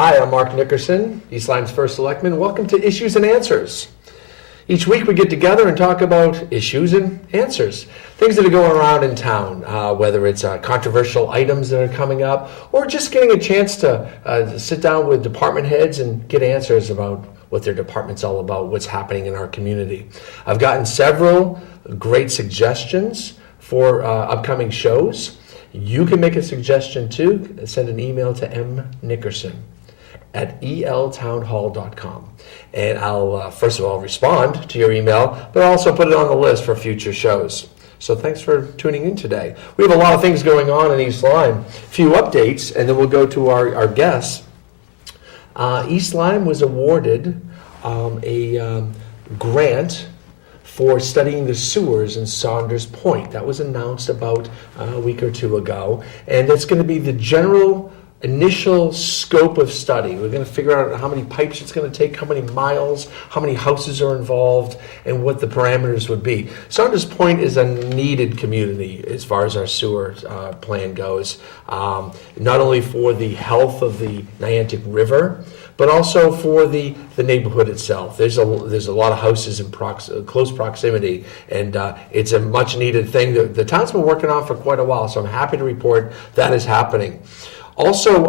Hi, I'm Mark Nickerson, East Lyme's first selectman. Welcome to Issues and Answers. Each week we get together and talk about issues and answers, things that are going around in town, whether it's controversial items that are coming up or just getting a chance to sit down with department heads and get answers about what their department's all about, what's happening in our community. I've gotten several great suggestions for upcoming shows. You can make a suggestion too. Send an email to mnickerson@eltownhall.com. And I'll, first of all, respond to your email, but also put it on the list for future shows. So thanks for tuning in today. We have a lot of things going on in East Lyme. A few updates, and then we'll go to our guests. East Lyme was awarded a grant for studying the sewers in Saunders Point. That was announced about a week or two ago. And that's going to be the general initial scope of study. We're going to figure out how many pipes it's going to take, how many miles, how many houses are involved, and what the parameters would be. Saunders Point is a needed community as far as our sewer plan goes, not only for the health of the Niantic River, but also for the neighborhood itself. There's a lot of houses in close proximity, and it's a much needed thing that the town's been working on for quite a while, so I'm happy to report that is happening. Also,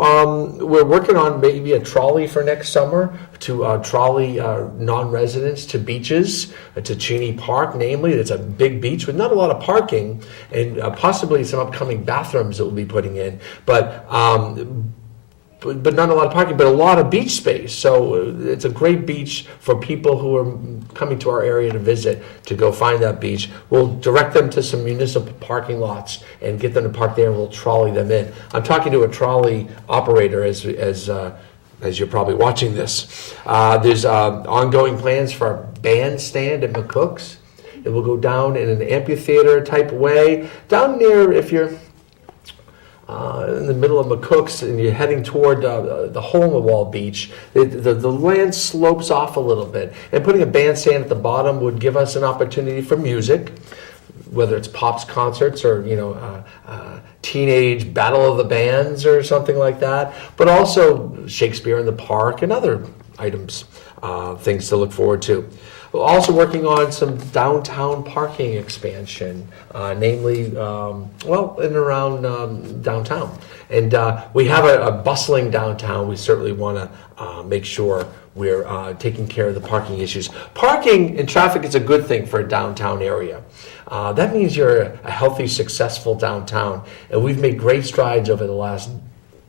we're working on maybe a trolley for next summer to trolley non-residents to beaches, to Cheney Park, namely. It's a big beach with not a lot of parking, and possibly some upcoming bathrooms that we'll be putting in, but not a lot of parking, but a lot of beach space. So it's a great beach for people who are coming to our area to visit, to go find that beach. We'll direct them to some municipal parking lots and get them to park there, and we'll trolley them in. I'm talking to a trolley operator as you're probably watching this. There's ongoing plans for a bandstand at McCook's. It will go down in an amphitheater type way, down near, if you're in the middle of McCook's and you're heading toward the hole-in-the-wall beach, the land slopes off a little bit. And putting a bandstand at the bottom would give us an opportunity for music, whether it's Pops concerts or, teenage battle of the bands or something like that, but also Shakespeare in the Park and other items, things to look forward to. We're also working on some downtown parking expansion, namely, in and around downtown. And we have a bustling downtown. We certainly want to make sure we're taking care of the parking issues. Parking and traffic is a good thing for a downtown area. That means you're a healthy, successful downtown. And we've made great strides over the last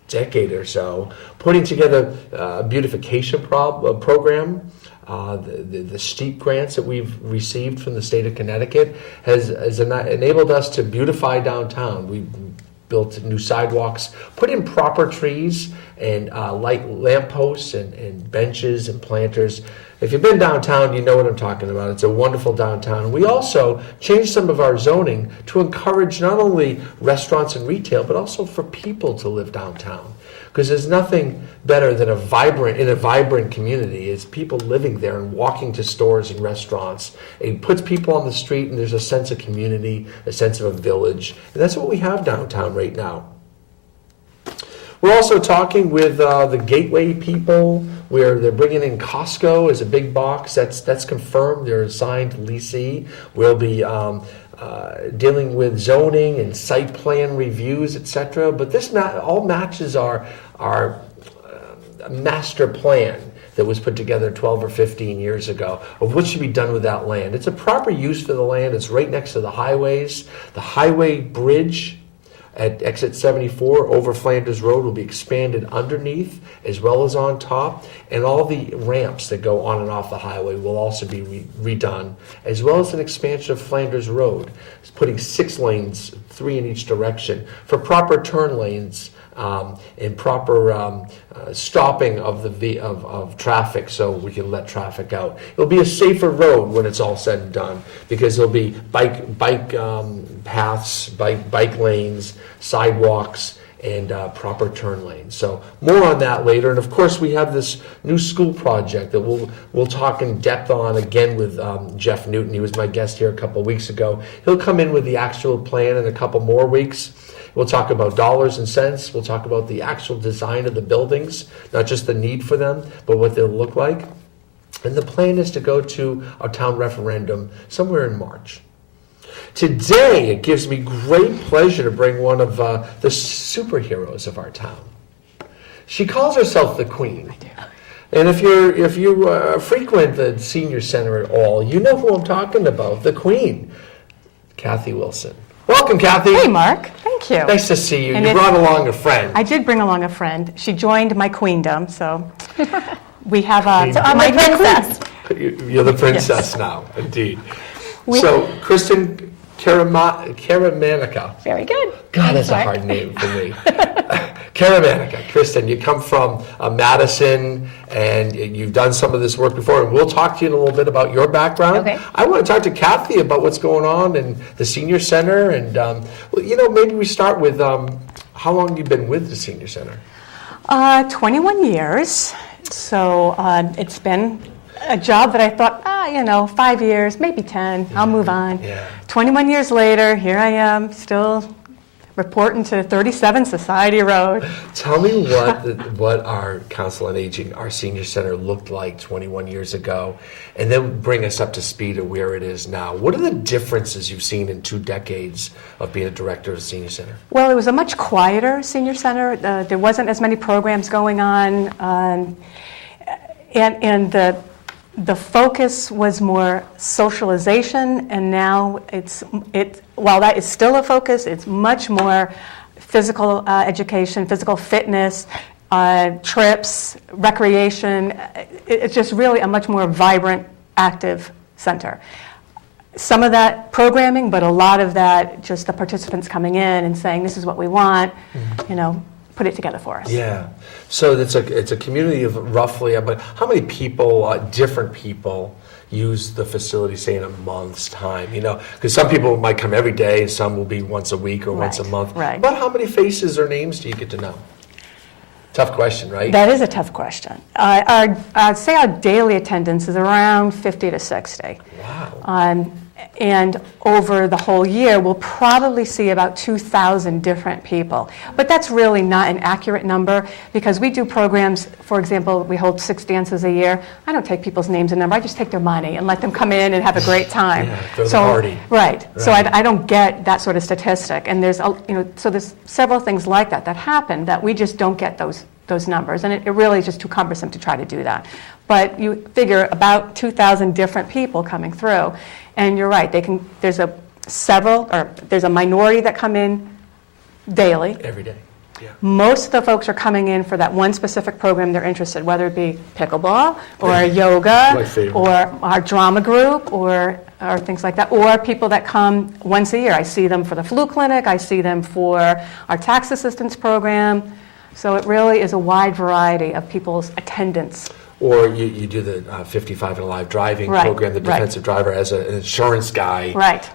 decade or so, putting together a beautification program. The steep grants that we've received from the state of Connecticut has enabled us to beautify downtown. We built new sidewalks, put in proper trees and light lampposts and benches and planters. If you've been downtown, you know what I'm talking about. It's a wonderful downtown. We also changed some of our zoning to encourage not only restaurants and retail, but also for people to live downtown. Because there's nothing better than a vibrant community is people living there and walking to stores and restaurants. It puts people on the street, and there's a sense of community, a sense of a village. And that's what we have downtown right now. We're also talking with the Gateway people, where they're bringing in Costco as a big box. That's confirmed. They're assigned leasee. We'll be dealing with zoning and site plan reviews, etc. But this all matches our master plan that was put together 12 or 15 years ago of what should be done with that land. It's a proper use for the land. It's right next to the highways. The highway bridge at exit 74 over Flanders Road will be expanded underneath as well as on top, and all the ramps that go on and off the highway will also be redone, as well as an expansion of Flanders Road. It's putting 6 lanes, 3 in each direction, for proper turn lanes and proper stopping of traffic, so we can let traffic out. It'll be a safer road when it's all said and done, because there'll be bike paths, bike lanes, sidewalks, and proper turn lanes. So more on that later. And of course, we have this new school project that we'll talk in depth on again with Jeff Newton. He was my guest here a couple of weeks ago. He'll come in with the actual plan in a couple more weeks. We'll talk about dollars and cents. We'll talk about the actual design of the buildings, not just the need for them, but what they'll look like. And the plan is to go to a town referendum somewhere in March. Today, it gives me great pleasure to bring one of the superheroes of our town. She calls herself the Queen. I do. And if you frequent the senior center at all, you know who I'm talking about, the Queen, Cathy Wilson. Welcome, Cathy. Hey, Mark. Thank you. Nice to see you. And You brought along a friend. I did bring along a friend. She joined my queendom, so we have a... So I'm a princess. You're the princess Yes. now, indeed. We- So, Kristen Caramanica. Very good. God, that's a Mark. hard name for me. Caramanica. Kristen, you come from Madison, and you've done some of this work before, and we'll talk to you in a little bit about your background. Okay. I want to talk to Cathy about what's going on in the senior center, and maybe we start with how long you've been with the senior center. 21 years. So it's been a job that I thought, 5 years, maybe 10, I'll move on. Yeah. 21 years later, here I am, still reporting to 37 Society Road. Tell me what our Council on Aging, our senior center looked like 21 years ago, and then bring us up to speed of where it is now. What are the differences you've seen in 2 decades of being a director of the senior center? Well, it was a much quieter senior center. There wasn't as many programs going on, and the focus was more socialization. And now while that is still a focus, it's much more physical education, physical fitness, trips, recreation. It's just really a much more vibrant, active center. Some of that programming, but a lot of that just the participants coming in and saying, this is what we want, put it together for us. Yeah. So it's a community of roughly, but how many people, different people, use the facility, say, in a month's time? Because some people might come every day, some will be once a week or once a month. Right. But how many faces or names do you get to know? Tough question, right? That is a tough question. I'd say our daily attendance is around 50 to 60. Wow. And over the whole year, we'll probably see about 2,000 different people. But that's really not an accurate number, because we do programs, for example, we hold 6 dances a year. I don't take people's names and numbers, I just take their money and let them come in and have a great time. Yeah, throw the party. Right. So I don't get that sort of statistic. And there's several things like that happen that we just don't get those numbers, and it really is just too cumbersome to try to do that. But you figure about 2,000 different people coming through, and you're right. There's a minority that come in daily. Every day. Yeah. Most of the folks are coming in for that one specific program they're interested, whether it be pickleball or yoga My favorite. or our drama group or things like that, or people that come once a year. I see them for the flu clinic. I see them for our tax assistance program. So it really is a wide variety of people's attendance. Or you do the 55 and Alive driving Right, program, the right. defensive driver as an insurance guy. Right.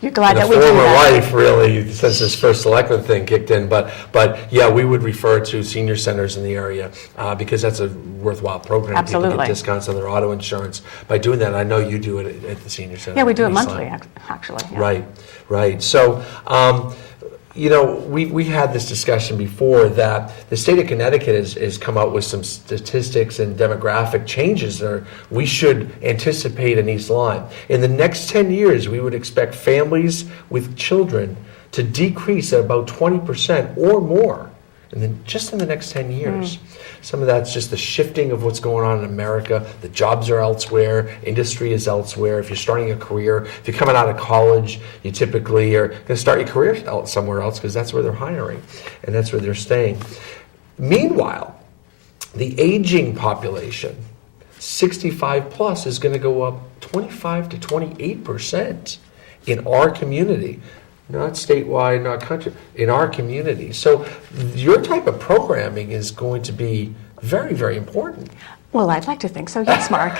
You're glad And that a we do former that. wife, really, since this first selectman thing kicked in. But yeah, we would refer to senior centers in the area because that's a worthwhile program. People Absolutely. get discounts on their auto insurance by doing that. I know you do it at the senior center. Yeah, we do it in monthly, Eastline. actually. Yeah. Right. So, we had this discussion before that the state of Connecticut has come out with some statistics and demographic changes that we should anticipate in East Lyme. In the next 10 years, we would expect families with children to decrease at about 20% or more, and then just in the next 10 years. Some of that's just the shifting of what's going on in America. The jobs are elsewhere. Industry is elsewhere. If you're starting a career, if you're coming out of college, you typically are going to start your career somewhere else because that's where they're hiring and that's where they're staying. Meanwhile, the aging population, 65 plus, is going to go up 25 to 28% in our community. Not statewide, not country, in our community. So your type of programming is going to be very, very important. Well, I'd like to think so, yes, Mark.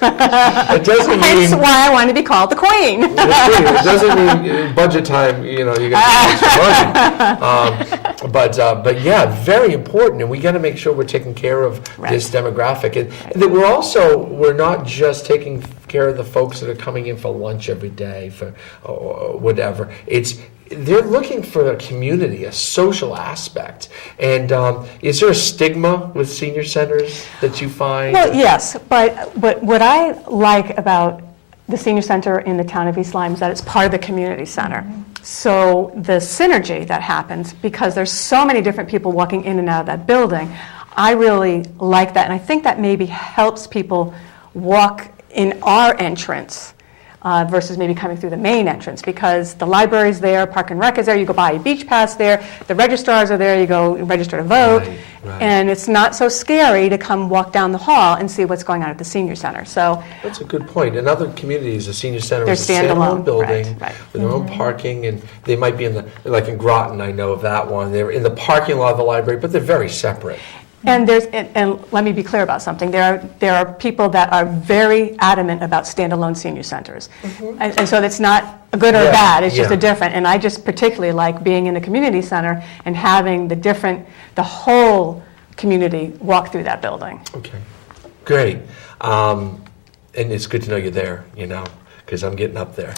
It doesn't Hence mean why I want to be called the Queen. it doesn't mean budget time. You got extra budget. But yeah, very important, and we got to make sure we're taking care of this demographic, and that we're not just taking care of the folks that are coming in for lunch every day for or whatever. They're looking for a community, a social aspect. And is there a stigma with senior centers that you find? Well, yes, but what I like about the senior center in the town of East Lyme is that it's part of the community center. Mm-hmm. So the synergy that happens, because there's so many different people walking in and out of that building, I really like that. And I think that maybe helps people walk in our entrance versus maybe coming through the main entrance, because the library's there, Park and Rec is there, you go buy a beach pass there, the registrars are there, you go register to vote, and it's not so scary to come walk down the hall and see what's going on at the senior center. So that's a good point. In other communities, the senior center is a standalone building with their own parking, and they might be like in Groton, I know of that one, they're in the parking lot of the library, but they're very separate. And let me be clear about something. There are people that are very adamant about standalone senior centers, and so that's not a good or bad. It's just a different. And I just particularly like being in a community center and having the whole community walk through that building. Okay, great. And it's good to know you're there. Because I'm getting up there.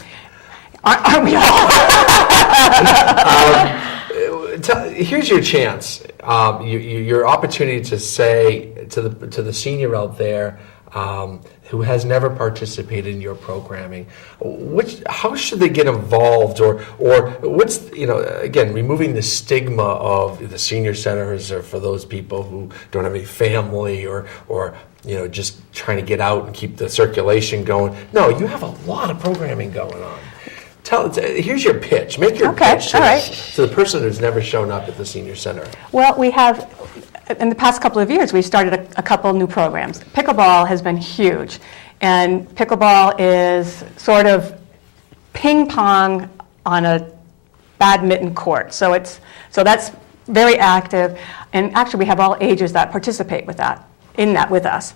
Aren't we all? Here's your chance, your opportunity to say to the senior out there who has never participated in your programming, how should they get involved, or what's again, removing the stigma of the senior centers or for those people who don't have any family or just trying to get out and keep the circulation going. No, you have a lot of programming going on. Here's your pitch. Make your pitch to the person who's never shown up at the senior center. Well, we have, in the past couple of years, we've started a couple new programs. Pickleball has been huge, and pickleball is sort of ping pong on a badminton court. So that's very active, and actually we have all ages that participate with us.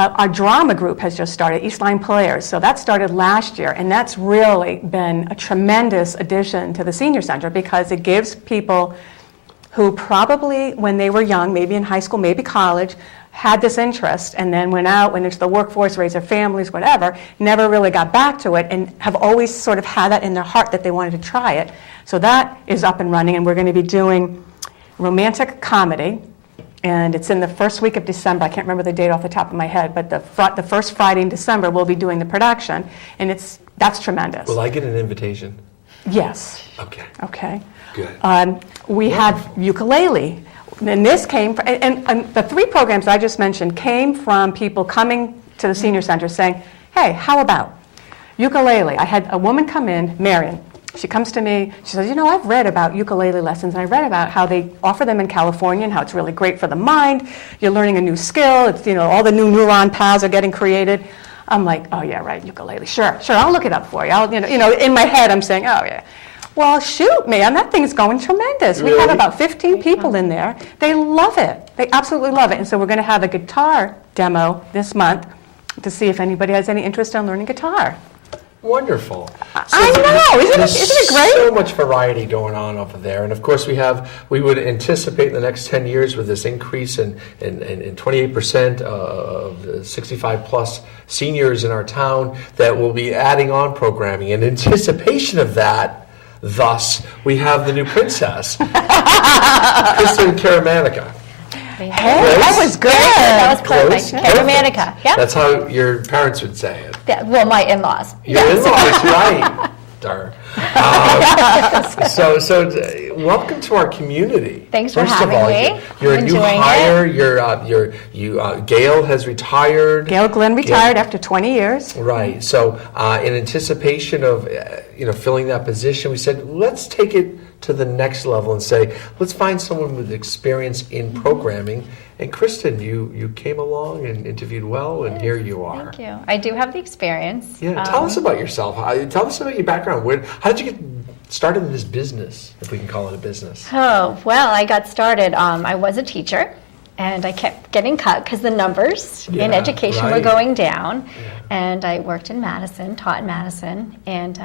Our drama group has just started, East Lyme Players, so that started last year, and that's really been a tremendous addition to the senior center, because it gives people who probably, when they were young, maybe in high school, maybe college, had this interest, and then went into the workforce, raised their families, whatever, never really got back to it, and have always sort of had that in their heart that they wanted to try it. So that is up and running, and we're going to be doing romantic comedy. And it's in the first week of December. I can't remember the date off the top of my head, but the first Friday in December we'll be doing the production, and that's tremendous. Will I get an invitation? Yes. Okay. Good. We have ukulele, and this came from, and the three programs I just mentioned came from people coming to the senior center saying, "Hey, how about ukulele?" I had a woman come in, Marion. She comes to me, she says, I've read about ukulele lessons, and I read about how they offer them in California and how it's really great for the mind. You're learning a new skill. It's, all the new neuron paths are getting created. I'm like, oh yeah, right, ukulele. Sure, I'll look it up for you. In my head I'm saying, oh yeah. Well, shoot, man, that thing's going tremendous. Really? We have about 15 people in there. They love it. They absolutely love it. And so we're going to have a guitar demo this month to see if anybody has any interest in learning guitar. Wonderful. I know, isn't it great? So much variety going on over there, and of course we would anticipate in the next 10 years with this increase in 28% of 65 plus seniors in our town that will be adding on programming. In anticipation of that, thus we have the new princess, Kristen Caramanica. Hey, that was good. That was Close. perfect. Caramanica. Yeah. That's how your parents would say it. Yeah, well, my in-laws. Your in-laws, right? Darn. So welcome to our community. Thanks for First having of all, me. You're I'm a new enjoying hire. Gail has retired. Gail Glenn retired after 20 years. Right. So in anticipation of filling that position, we said let's take it to the next level and say let's find someone with experience in programming. And Kristen, you came along and interviewed well, and here you are. Thank you. I do have the experience. Yeah, tell us about yourself. Tell us about your background. How did you get started in this business, if we can call it a business? Oh, well, I got started. I was a teacher, and I kept getting cut because the numbers in education were going down. Yeah. And I worked in Madison, taught in Madison, and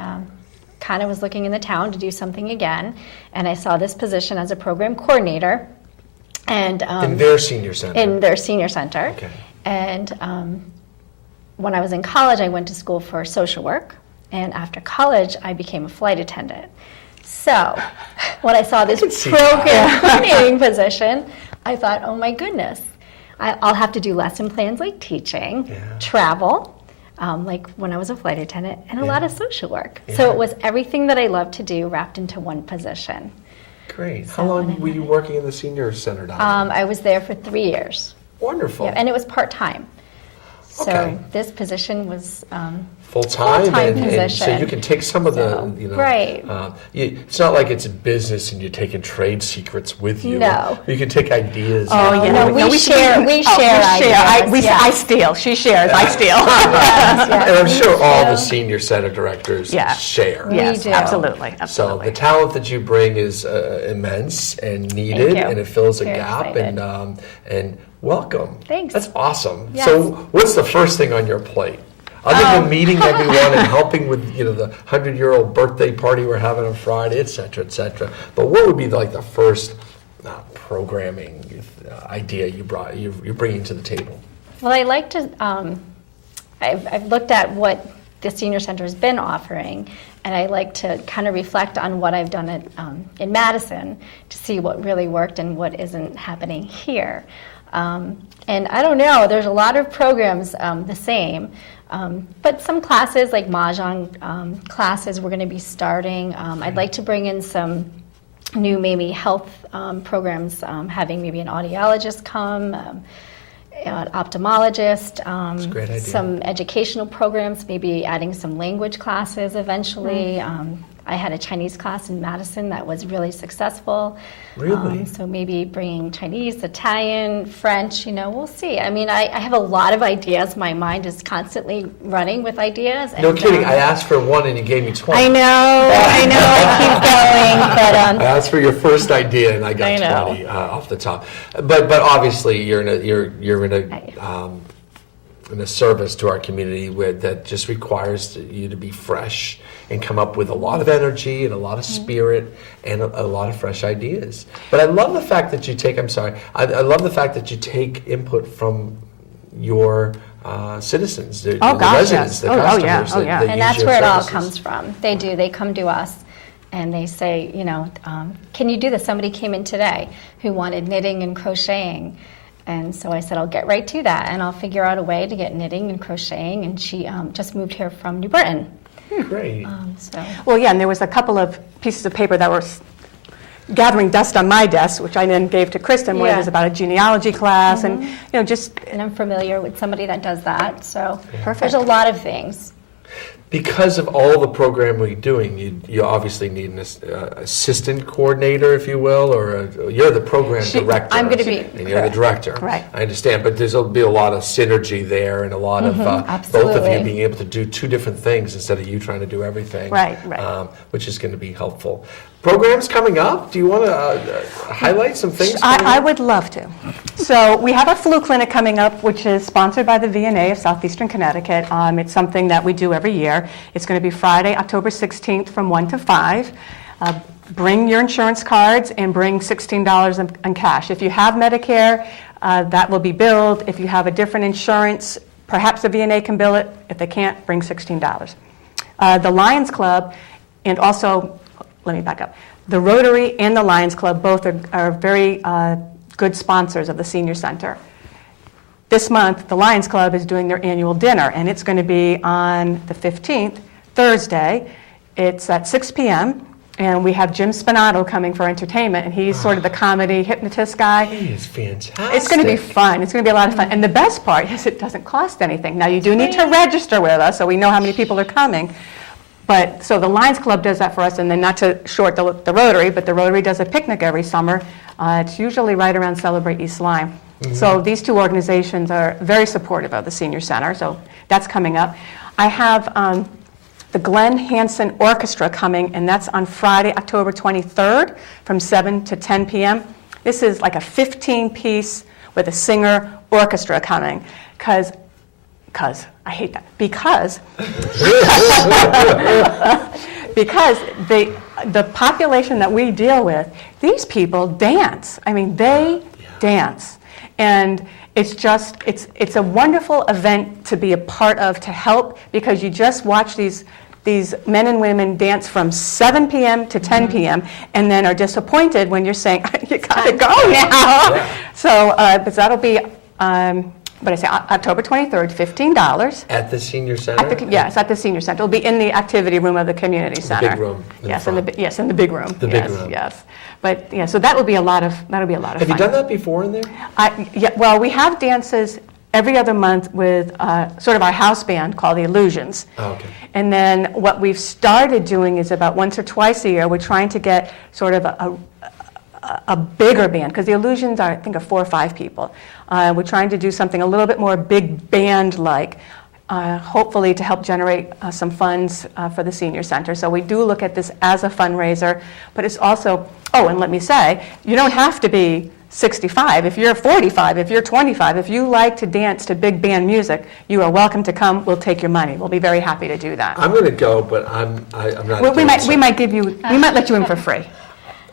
kind of was looking in the town to do something again, and I saw this position as a program coordinator. And in their senior center? In their senior center. Okay. And when I was in college, I went to school for social work. And after college, I became a flight attendant. So when I saw this program coordinating position, I thought, oh my goodness, I'll have to do lesson plans like teaching, travel, like when I was a flight attendant, and a lot of social work. So it was everything that I love to do wrapped into one position. Great. How long were you working in the senior center down there? I was there for 3 years. Wonderful. Yeah, and it was part-time. So Okay. this position was full-time, full-time and so position. you can take some of the, So, you know, right. It's not like it's a business and you're taking trade secrets with you. No. You can take ideas. Oh, yeah. No, we share ideas. I steal. She shares. I steal. And I'm sure all the senior center directors share. Yes, do. absolutely. So the talent that you bring is immense and needed, you. and it fills a Very gap. excited. And welcome. Thanks. That's awesome. Yes. So, what's the first thing on your plate? Other than meeting everyone and helping with, you know, the 100-year-old birthday party we're having on Friday, et cetera, et cetera. But what would be like the first programming idea you're bringing to the table? Well, I like to, I've looked at what the senior center has been offering, and I like to kind of reflect on what I've done in Madison to see what really worked and what isn't happening here. And I don't know, there's a lot of programs the same, but some classes like Mahjong classes we're going to be starting. I'd like to bring in some new maybe health programs, having maybe an audiologist come, an ophthalmologist, That's a great idea. some educational programs, maybe adding some language classes eventually. I had a Chinese class in Madison that was really successful. Really? So maybe bringing Chinese, Italian, French, you know, we'll see. I mean, I have a lot of ideas. My mind is constantly running with ideas. No kidding. I asked for one and you gave me 20. I know, I keep going, but I asked for your first idea and I got I know. 20 off the top. But obviously you're in a service to our community that just requires you to be fresh and come up with a lot of energy and a lot of spirit and a lot of fresh ideas. But I love the fact that you take, I love the fact that you take input from your citizens, the residents, the customers. that And use that's your where it all services. comes from. They come to us and they say, you know, can you do this? Somebody came in today who wanted knitting and crocheting. And so I said, I'll get right to that, and I'll figure out a way to get knitting and crocheting. And she just moved here from New Britain. Great. Well, yeah, and there was a couple of pieces of paper that were gathering dust on my desk, which I then gave to Kristen, where it was about a genealogy class, and, you know, just... And I'm familiar with somebody that does that, so Perfect. there's a lot of things. Because of all the program we're doing, you obviously need an assistant coordinator, if you will, or you're the program director. I'm going to be. And you're the director. Right. I understand, but there'll be a lot of synergy there and a lot of both of you Absolutely. being able to do two different things instead of you trying to do everything. Right. Which is going to be helpful. Programs coming up? Do you want to highlight some things? I would love to. So we have a flu clinic coming up, which is sponsored by the VNA of Southeastern Connecticut. It's something that we do every year. It's going to be Friday, October 16th from 1 to 5. Bring your insurance cards and bring $16 in cash. If you have Medicare, that will be billed. If you have a different insurance, perhaps the VNA can bill it. If they can't, bring $16. The Lions Club, and also, let me back up. The Rotary and the Lions Club both are very good sponsors of the Senior Center. This month, the Lions Club is doing their annual dinner, and it's going to be on the 15th, Thursday. It's at 6 p.m., and we have Jim Spinato coming for entertainment, and he's sort of the comedy hypnotist guy. He is fantastic. It's going to be fun. It's going to be a lot of fun. And the best part is it doesn't cost anything. Now, you do need to register with us, so we know how many people are coming. But so the Lions Club does that for us, and then not to short the Rotary, but the Rotary does a picnic every summer. It's usually right around Celebrate East Lyme. So these two organizations are very supportive of the Senior Center, so that's coming up. I have the Glenn Hansen Orchestra coming, and that's on Friday, October 23rd from 7 to 10 p.m. This is like a 15-piece with a singer orchestra coming, because I hate that. Because because the population that we deal with, these people dance. I mean, they dance. And it's just, it's a wonderful event to be a part of, to help, because you just watch these men and women dance from 7 p.m. to 10 p.m. and then are disappointed when you're saying, you gotta go now. Yeah. So, but that'll be, October 23rd, $15. At the senior center? Yes, at the senior center. It'll be in the activity room of the community center. The big room. In the big room. The big room. Yes. But yeah, so that will be a lot of fun. Have you done that before in there? Well, we have dances every other month with sort of our house band called the Illusions. Oh, okay. And then what we've started doing is about once or twice a year, we're trying to get sort of a bigger band, because the Illusions are, I think, 4 or 5 people. We're trying to do something a little bit more big band-like, hopefully to help generate some funds for the senior center. So we do look at this as a fundraiser, but it's also, and let me say, you don't have to be 65. If you're 45, if you're 25, if you like to dance to big band music, you are welcome to come. We'll take your money. We'll be very happy to do that. I'm going to go, but I'm not. Well, we might let you in for free.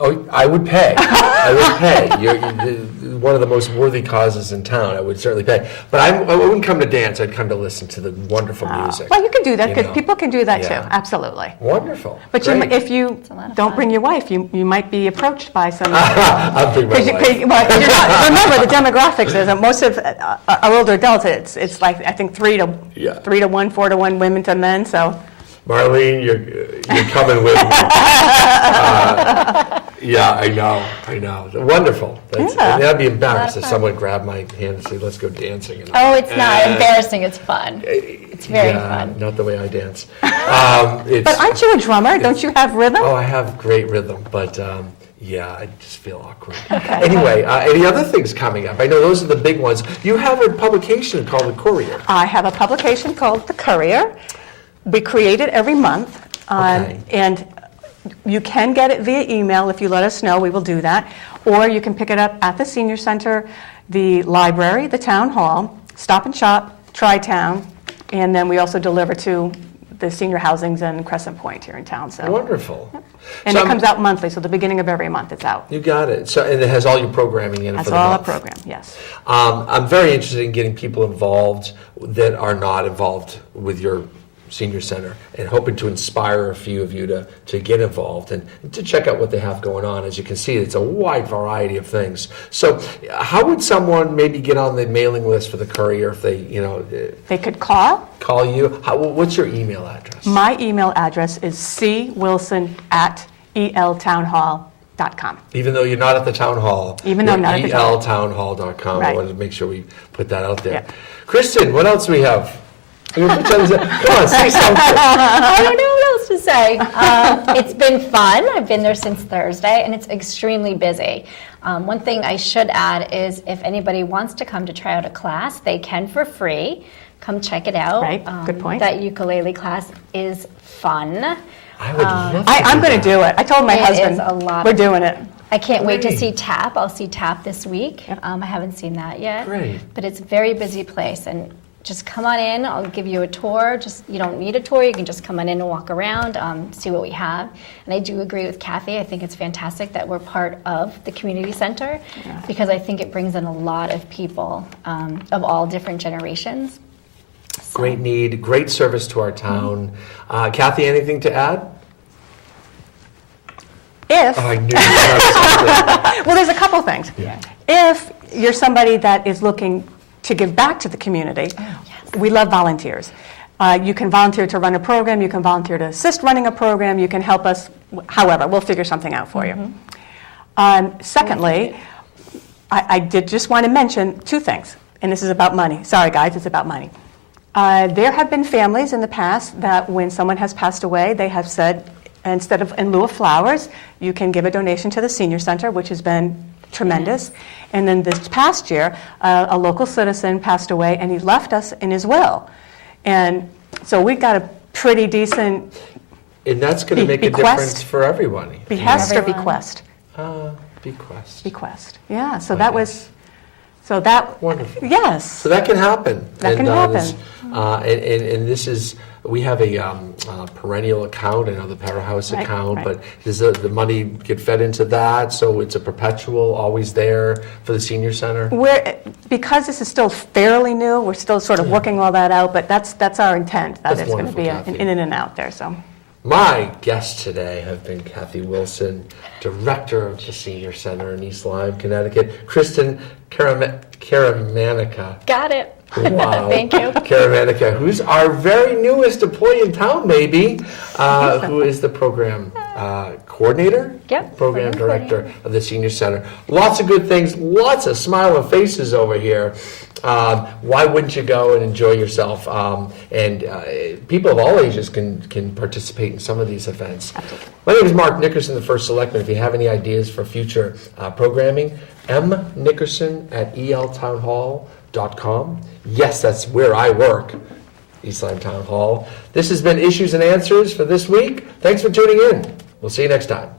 Oh, I would pay. I would pay. You're one of the most worthy causes in town. I would certainly pay. But I wouldn't come to dance. I'd come to listen to the wonderful music. Well, you can do that, because people can do that too. Absolutely. Wonderful. But if you don't bring your wife, you might be approached by some. I'll bring my wife. Remember, the demographics is that most of our older adults, it's like, I think 3 to 1, 4 to 1 women to men. So. Marlene, you're coming with me. Yeah, I know. Wonderful. I'd be embarrassed if someone grabbed my hand and said, let's go dancing. It's not embarrassing, it's fun. It's very fun. Not the way I dance. But aren't you a drummer? Don't you have rhythm? Oh, I have great rhythm, but I just feel awkward. Okay. Anyway, any other things coming up? I know those are the big ones. You have a publication called the Courier. I have a publication called the Courier. We create it every month, and you can get it via email if you let us know. We will do that. Or you can pick it up at the senior center, the library, the town hall, Stop and Shop, Tri-Town, and then we also deliver to the senior housings in Crescent Point here in town. So. Wonderful. And it comes out monthly, so the beginning of every month it's out. You got it. So, and it has all your programming in it for the month. That's all our program, yes. I'm very interested in getting people involved that are not involved with your senior center, and hoping to inspire a few of you to get involved and to check out what they have going on. As you can see, it's a wide variety of things. So how would someone maybe get on the mailing list for the Courier if they, They could call you? What's your email address? My email address is cwilson@eltownhall.com. Even though you're not at the town hall. Even though I'm not at the town hall. eltownhall.com. Right. I wanted to make sure we put that out there. Yeah. Kristen, what else do we have? Come on, say something. I don't know what else to say. It's been fun. I've been there since Thursday, and it's extremely busy. One thing I should add is if anybody wants to come to try out a class, they can for free. Come check it out. Right, good point. That ukulele class is fun. I would love to I'm going to do it. I told my husband we're doing it. I can't wait to see TAP. I'll see TAP this week. Yep. I haven't seen that yet. Great. But it's a very busy place, and just come on in. I'll give you a tour. You don't need a tour. You can just come on in and walk around, see what we have. And I do agree with Cathy. I think it's fantastic that we're part of the community center because I think it brings in a lot of people of all different generations. So. Great need, great service to our town. Cathy, anything to add? I knew you had something. Well, there's a couple things. Yeah. If you're somebody that is looking to give back to the community, we love volunteers. You can volunteer to run a program, you can volunteer to assist running a program, you can help us, however, we'll figure something out for you. Secondly, I did just want to mention 2 things, and this is about money. Sorry guys, it's about money. There have been families in the past that when someone has passed away, they have said, instead of in lieu of flowers, you can give a donation to the senior center, which has been tremendous. And then this past year, a local citizen passed away, and he left us in his will. And so we got a pretty decent And that's going to make a difference for everybody. Behest or bequest? Bequest. Bequest. Yeah. So that was. So that. Wonderful. Yes. So that can happen. That can happen. And this is We have a perennial account, I know the Powerhouse Right, account, right. but does the money get fed into that? So it's a perpetual, always there for the senior center? Because this is still fairly new, we're still sort of working all that out, but that's our intent, that That's it's going to be wonderful, an Cathy. in and out there, so. My guests today have been Cathy Wilson, Director of the Senior Center in East Lyme, Connecticut, Kristen Caramanica. Got it. Wow. Thank you. Caramanica, who's our very newest employee in town, maybe, who is the program coordinator? Yep, Program program director of the Senior Center. Lots of good things, lots of smiling faces over here. Why wouldn't you go and enjoy yourself? And people of all ages can participate in some of these events. My name is Mark Nickerson, the First Selectman. If you have any ideas for future programming, mnickerson@eltownhall.com. Yes, that's where I work, East Lyme Town Hall. This has been Issues and Answers for this week. Thanks for tuning in. We'll see you next time.